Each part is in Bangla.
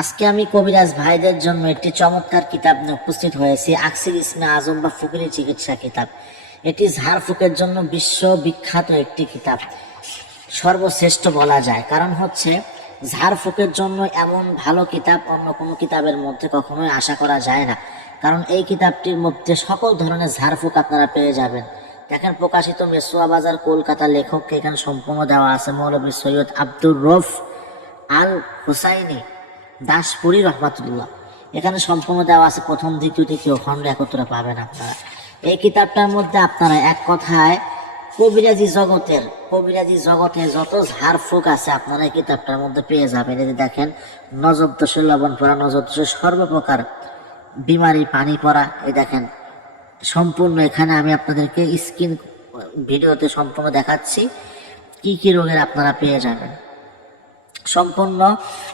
আজকে আমি কবিরাজ ভাইদের জন্য একটি চমৎকার কিতাব নিয়ে উপস্থিত হয়েছি, আকসির ইসমে আজম বা ফুকিরি চিকিৎসা কিতাব। এটি ঝাড়ফুকের জন্য বিশ্ব বিখ্যাত একটি কিতাব। সর্বশ্রেষ্ঠ বলা যায়, কারণ হচ্ছে ঝাড়ফুকের জন্য এমন ভালো কিতাব অন্য কোনো কিতাবের মধ্যে কখনোই আশা করা যায় না। কারণ এই কিতাবটির মধ্যে সকল ধরনের ঝাড়ফুক আপনারা পেয়ে যাবেন। দেখেন প্রকাশিত মেসুয়া বাজার কলকাতা লেখককে এখানে সম্পূর্ণ দেওয়া আছে, মৌলবী সৈয়দ আব্দুর রফ আল হুসাইনি দাসপুরি রহমাতুল্লাহ। এখানে সম্পূর্ণ দেওয়া আছে প্রথম, দ্বিতীয়, তৃতীয় খণ্ড একত্রে পাবেন আপনারা। এই কিতাবটার মধ্যে আপনারা এক কথায় কবিরাজি জগতের, কবিরাজি জগতে যত ঝাড়ফুঁক আছে আপনারা এই কিতাবটার মধ্যে পেয়ে যাবেন। এই দেখেন, নজর দোষের লবণ পড়া, নজর দোষের সর্বপ্রকার বিমারি পানি পড়া। এই দেখেন, সম্পূর্ণ এখানে আমি আপনাদেরকে স্ক্রিন ভিডিওতে সম্পূর্ণ দেখাচ্ছি, কি কি রোগের আপনারা পেয়ে যাবেন। সম্পূর্ণ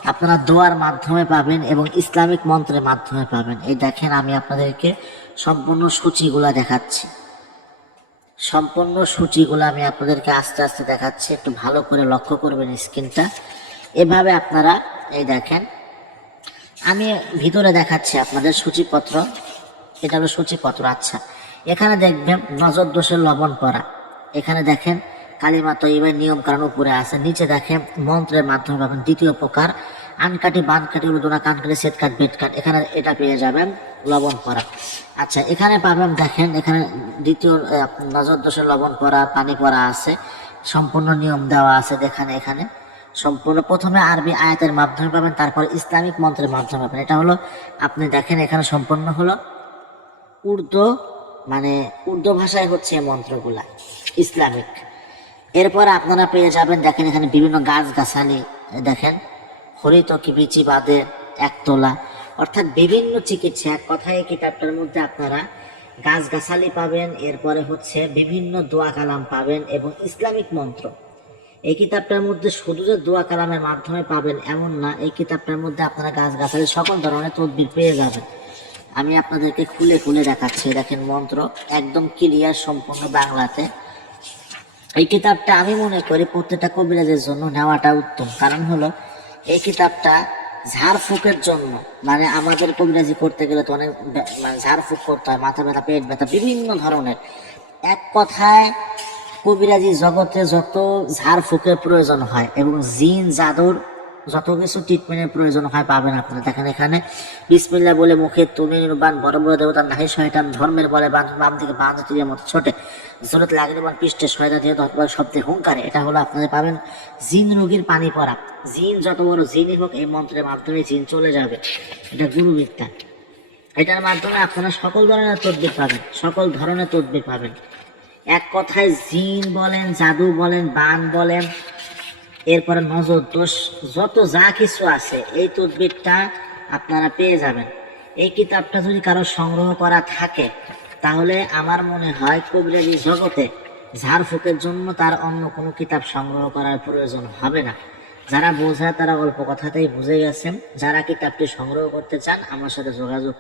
আপনারা দোয়ার মাধ্যমে পাবেন এবং ইসলামিক মন্ত্রের মাধ্যমে পাবেন। এই দেখেন আমি আপনাদেরকে সম্পূর্ণ সূচিগুলা দেখাচ্ছি। সম্পূর্ণ সূচিগুলো আমি আপনাদেরকে আস্তে আস্তে দেখাচ্ছি। একটু ভালো করে লক্ষ্য করবেন স্ক্রিনটা। এভাবে আপনারা, এই দেখেন, আমি ভিতরে দেখাচ্ছি আপনাদের সূচিপত্র। এটা হলো সূচিপত্র আচ্ছা। এখানে দেখবেন নজর দোষের লবণ পড়া। এখানে দেখেন কালিমা তৈবার নিয়ম কারণ উপরে আছে। নিচে দেখেন, মন্ত্রের মাধ্যমে পাবেন দ্বিতীয় প্রকার আনকাটি বানকাটি উলুদোনা কানকাটি সেট কাট বেট কাট এখানে এটা পেয়ে যাবেন লবণ পড়া আচ্ছা এখানে পাবেন দেখেন, এখানে দ্বিতীয় নজর দোষের লবণ পড়া পানি পড়া আছে, সম্পূর্ণ নিয়ম দেওয়া আছে দেখেন এখানে। সম্পূর্ণ প্রথমে আরবি আয়াতের মাধ্যমে পাবেন, তারপর ইসলামিক মন্ত্রের মাধ্যমে পাবেন। এটা হলো, আপনি দেখেন এখানে সম্পূর্ণ হলো, উর্দু মানে উর্দু ভাষায় হচ্ছে মন্ত্রগুলা, ইসলামিক। এরপর আপনারা পেয়ে যাবেন, দেখেন এখানে বিভিন্ন গাছ গাছালি দেখেন, হরিত কি বিচি বাদে একতলা অর্থাৎ বিভিন্ন চিকিৎসা, এক কথায় এই কিতাবটার মধ্যে আপনারা গাছ গাছালি পাবেন, এরপরে হচ্ছে বিভিন্ন দোয়া কালাম পাবেন এবং ইসলামিক মন্ত্র। এই কিতাবটার মধ্যে শুধু যে দোয়া কালামের মাধ্যমে পাবেন এমন না, এই কিতাবটার মধ্যে আপনারা গাছ গাছালি সকল ধরনের তদবির পেয়ে যাবেন। আমি আপনাদেরকে খুলে খুলে দেখাচ্ছি, দেখেন মন্ত্র একদম ক্লিয়ার সম্পূর্ণ বাংলাতে। এই কিতাবটা আমি মনে করি প্রত্যেকটা কবিরাজের জন্য নেওয়াটা উত্তম। কারণ হলো, এই কিতাবটা ঝাড়ফুঁকের জন্য মানে আমাদের কবিরাজি করতে গেলে তো অনেক মানে ঝাড়ফুঁক করতে হয়, মাথা ব্যথা, পেট ব্যথা, বিভিন্ন ধরনের। এক কথায়, কবিরাজি জগতে যত ঝাড়ফুঁকের প্রয়োজন হয় এবং জিন, জাদুর যত কিছু ট্রিটমেন্টের প্রয়োজন হয় পাবেন আপনারা। দেখেন এখানে বিসমিল্লা বলে মুখে তুমি নির্বাণ, বড় বড় দেবতার নাহি শয়তান, ধর্মের বলে বান বাম থেকে বাঁ তীরের মতো ছোটে। জোরত লাগে বান পৃষ্ঠে শয়তা দিয়ে দশবার শব্দে হুঙ্কারে। এটা হলো আপনাদের পাবেন জিন রোগীর পানি পড়া। জিন যত বড় জিনই হোক, এই মন্ত্রের মাধ্যমে জিন চলে যাবে। এটা গুরু বিদ্যা। এটার মাধ্যমে আপনারা সকল ধরনের তদবির পাবেন, সকল ধরনের তদবির পাবেন। এক কথায় জিন বলেন, জাদু বলেন, বান বলেন এরপরে নজর দোষ, যত যা কিছু আছে, এই তদবিরটা আপনারা পেয়ে যাবেন। এই কিতাবটা যদি কারও সংগ্রহ করা থাকে, তাহলে আমার মনে হয় কবিরাজি জগতে ঝাড়ফুঁকের জন্য তার অন্য কোনো কিতাব সংগ্রহ করার প্রয়োজন হবে না। যারা বোঝায় তারা অল্প কথাতেই বুঝে গেছেন। যারা কিতাবটি সংগ্রহ করতে চান, আমার সাথে যোগাযোগ।